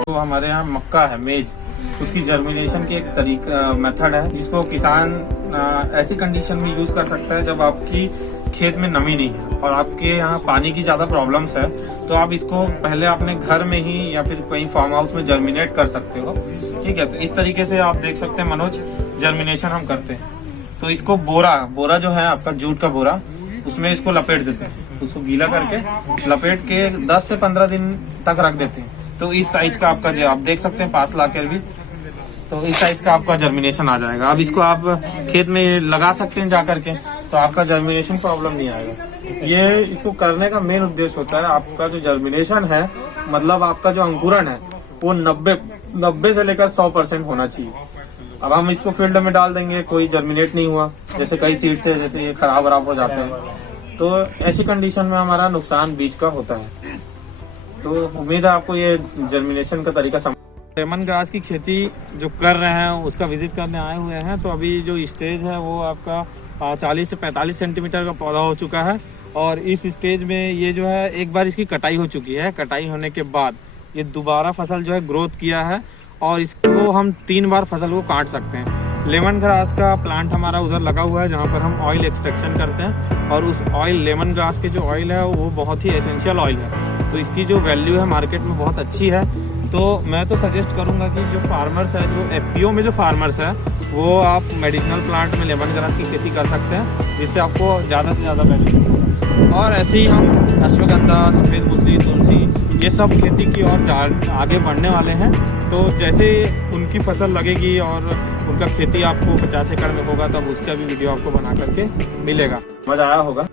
तो हमारे यहाँ मक्का है मेज, उसकी जर्मिनेशन की एक तरीका मेथड है जिसको किसान ऐसी कंडीशन में यूज कर सकता है जब आपकी खेत में नमी नहीं है और आपके यहाँ पानी की ज्यादा प्रॉब्लम्स है, तो आप इसको पहले अपने घर में ही या फिर कहीं फार्म हाउस में जर्मिनेट कर सकते हो। ठीक है, तो इस तरीके से आप देख सकते हैं मनोज, जर्मिनेशन हम करते हैं। तो इसको बोरा जो है आपका जूट का बोरा, उसमें इसको लपेट देते हैं, उसको गीला करके लपेट के 10 से 15 दिन तक रख देते हैं। तो इस साइज का आपका जो आप देख सकते हैं पास लाकर भी, तो इस साइज का आपका जर्मिनेशन आ जाएगा। अब इसको आप खेत में लगा सकते हैं जा करके, तो आपका जर्मिनेशन प्रॉब्लम नहीं आएगा। ये इसको करने का मेन उद्देश्य होता है आपका जो जर्मिनेशन है, मतलब आपका जो अंकुरण है वो 90 से लेकर 100% होना चाहिए। अब हम इसको फील्ड में डाल देंगे, कोई जर्मिनेट नहीं हुआ, जैसे कई सीड्स है जैसे ये खराब हो जाते हैं, तो ऐसी कंडीशन में हमारा नुकसान बीज का होता है। तो उम्मीद है आपको ये जर्मिनेशन का तरीका समझ। लेमन ग्रास की खेती जो कर रहे हैं उसका विजिट करने आए हुए हैं। तो अभी जो स्टेज है वो आपका 40 से 45 सेंटीमीटर का पौधा हो चुका है और इस स्टेज में ये जो है एक बार इसकी कटाई हो चुकी है। कटाई होने के बाद ये दोबारा फसल जो है ग्रोथ किया है और इसको हम 3 बार फसल को काट सकते हैं। लेमन ग्रास का प्लांट हमारा उधर लगा हुआ है जहाँ पर हम ऑयल एक्सट्रैक्शन करते हैं और उस ऑयल लेमन ग्रास के जो ऑयल है वो बहुत ही एसेंशियल ऑयल है, तो इसकी जो वैल्यू है मार्केट में बहुत अच्छी है। तो मैं तो सजेस्ट करूंगा कि जो फार्मर्स है, जो एफपीओ में जो फार्मर्स है, वो आप मेडिसिनल प्लांट में लेमन ग्रास की खेती कर सकते हैं, जिससे आपको ज़्यादा से ज़्यादा बेनिफिट होगा। और ऐसे ही हम अश्वगंधा, सफ़ेद मूसली, तुलसी, ये सब खेती की और आगे बढ़ने वाले हैं। तो जैसे उनकी फसल लगेगी और उनका खेती आपको 50 एकड़ में होगा, तब उसका भी वीडियो आपको बना करके मिलेगा। मज़ा आया होगा।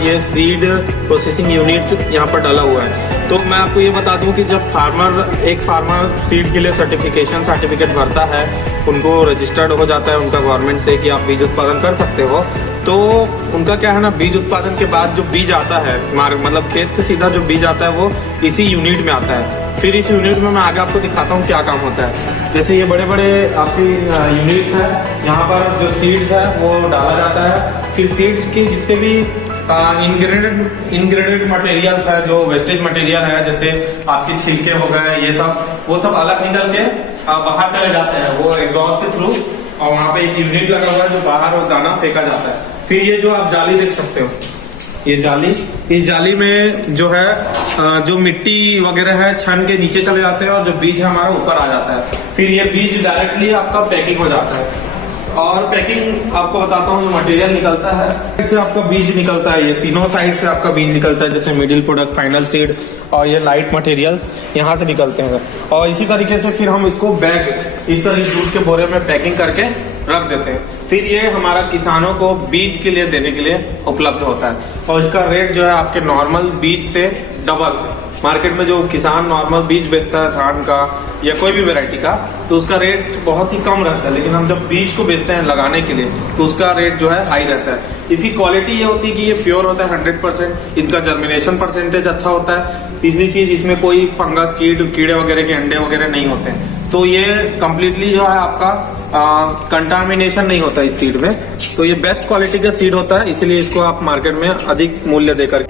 ये सीड प्रोसेसिंग यूनिट यहाँ पर डाला हुआ है। तो मैं आपको ये बता दूं कि जब एक फार्मर सीड के लिए सर्टिफिकेट भरता है, उनको रजिस्टर्ड हो जाता है उनका गवर्नमेंट से कि आप बीज उत्पादन कर सकते हो, तो उनका क्या है ना, बीज उत्पादन के बाद जो बीज आता है मतलब खेत से सीधा जो बीज आता है वो इसी यूनिट में आता है। फिर इस यूनिट में मैं आगे आपको दिखाता हूँ क्या काम होता है। जैसे ये बड़े बड़े आपकी यूनिट है, यहाँ पर जो सीड्स है वो डाला जाता है। फिर सीड्स के जितने भी इनग्रेडेड मटेरियल्स है, जो वेस्टेज मटेरियल है, जैसे आपके छिलके हो गए, ये सब वो सब अलग निकल के बाहर चले जाते हैं वो एग्जॉस्ट के थ्रू, और वहाँ पे एक यूनिट लगा हुआ है जो बाहर वो दाना फेंका जाता है। फिर ये जो आप जाली देख सकते हो, ये जाली, इस जाली में जो है जो मिट्टी वगैरह है छन के नीचे चले जाते हैं और जो बीज है हमारा ऊपर आ जाता है। फिर ये बीज डायरेक्टली आपका पैकिंग हो जाता है। और पैकिंग आपको बताता हूँ, जो मटेरियल निकलता है से आपका बीज निकलता है, ये तीनों साइड से आपका बीज निकलता है, जैसे मिडिल प्रोडक्ट, फाइनल सीड और ये लाइट मटेरियल्स यहाँ से निकलते हैं। और इसी तरीके से फिर हम इसको बैग इस तरह जूट के बोरे में पैकिंग करके रख देते हैं। फिर ये हमारा किसानों को बीज के लिए देने के लिए उपलब्ध होता है और इसका रेट जो है आपके नॉर्मल बीज से डबल। मार्केट में जो किसान नॉर्मल बीज बेचता है धान का या कोई भी वैरायटी का, तो उसका रेट बहुत ही कम रहता है, लेकिन हम जब बीज को बेचते हैं लगाने के लिए तो उसका रेट जो है हाई रहता है। इसकी क्वालिटी ये होती है कि ये प्योर होता है 100%, इसका जर्मिनेशन परसेंटेज अच्छा होता है। तीसरी चीज, इसमें कोई फंगस, कीड़े वगैरह के अंडे वगैरह नहीं होते हैं, तो ये कम्प्लीटली जो है आपका कंटामिनेशन नहीं होता इस सीड में। तो ये बेस्ट क्वालिटी का सीड होता है, इसीलिए इसको आप मार्केट में अधिक मूल्य देकर।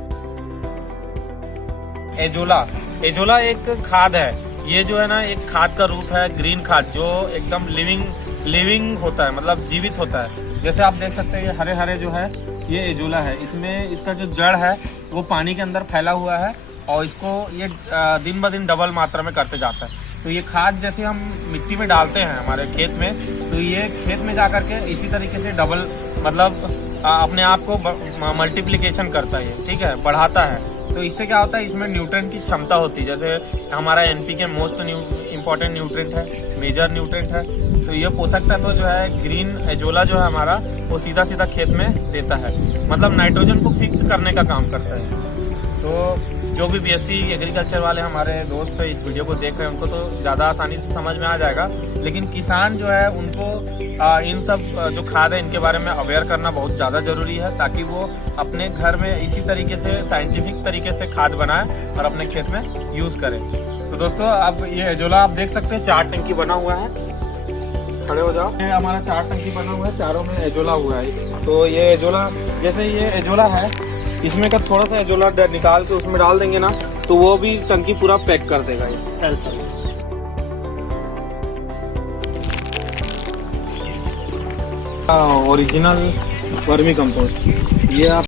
एजोला एक खाद है, ये जो है ना एक खाद का रूप है, ग्रीन खाद, जो एकदम लिविंग होता है, मतलब जीवित होता है। जैसे आप देख सकते हैं ये हरे हरे जो है ये एजोला है, इसमें इसका जो जड़ है वो पानी के अंदर फैला हुआ है और इसको ये दिन ब दिन डबल मात्रा में करते जाता है। तो ये खाद जैसे हम मिट्टी में डालते हैं हमारे खेत में, तो ये खेत में जा करके इसी तरीके से डबल मतलब अपने आप को मल्टीप्लिकेशन करता है, ठीक है, बढ़ाता है। तो इससे क्या होता है, इसमें न्यूट्रिएंट की क्षमता होती है। जैसे हमारा एनपीके मोस्ट इम्पॉर्टेंट न्यूट्रिएंट है, मेजर न्यूट्रिएंट है, तो ये पोषक तत्व जो है ग्रीन एजोला जो है हमारा, वो सीधा खेत में देता है, मतलब नाइट्रोजन को फिक्स करने का काम करता है। तो जो भी बीएससी एग्रीकल्चर वाले हमारे दोस्त इस वीडियो को देख रहे हैं उनको तो ज़्यादा आसानी से समझ में आ जाएगा, लेकिन किसान जो है उनको इन सब जो खाद है इनके बारे में अवेयर करना बहुत ज़्यादा ज़रूरी है, ताकि वो अपने घर में इसी तरीके से साइंटिफिक तरीके से खाद बनाए और अपने खेत में यूज़ करें। तो दोस्तों अब ये एजोला आप देख सकते हैं 4 टंकी बना हुआ है, खड़े हो जाओ, ये हमारा 4 टंकी बना हुआ है, चारों में एजोला हुआ है। तो ये एजोला, जैसे ये एजोला है, इसमें का थोड़ा सा एजोला निकाल के उसमें डाल देंगे ना, तो वो भी टंकी पूरा पैक कर देगा ये। ओरिजिनल वर्मी कंपोस्ट, ये आप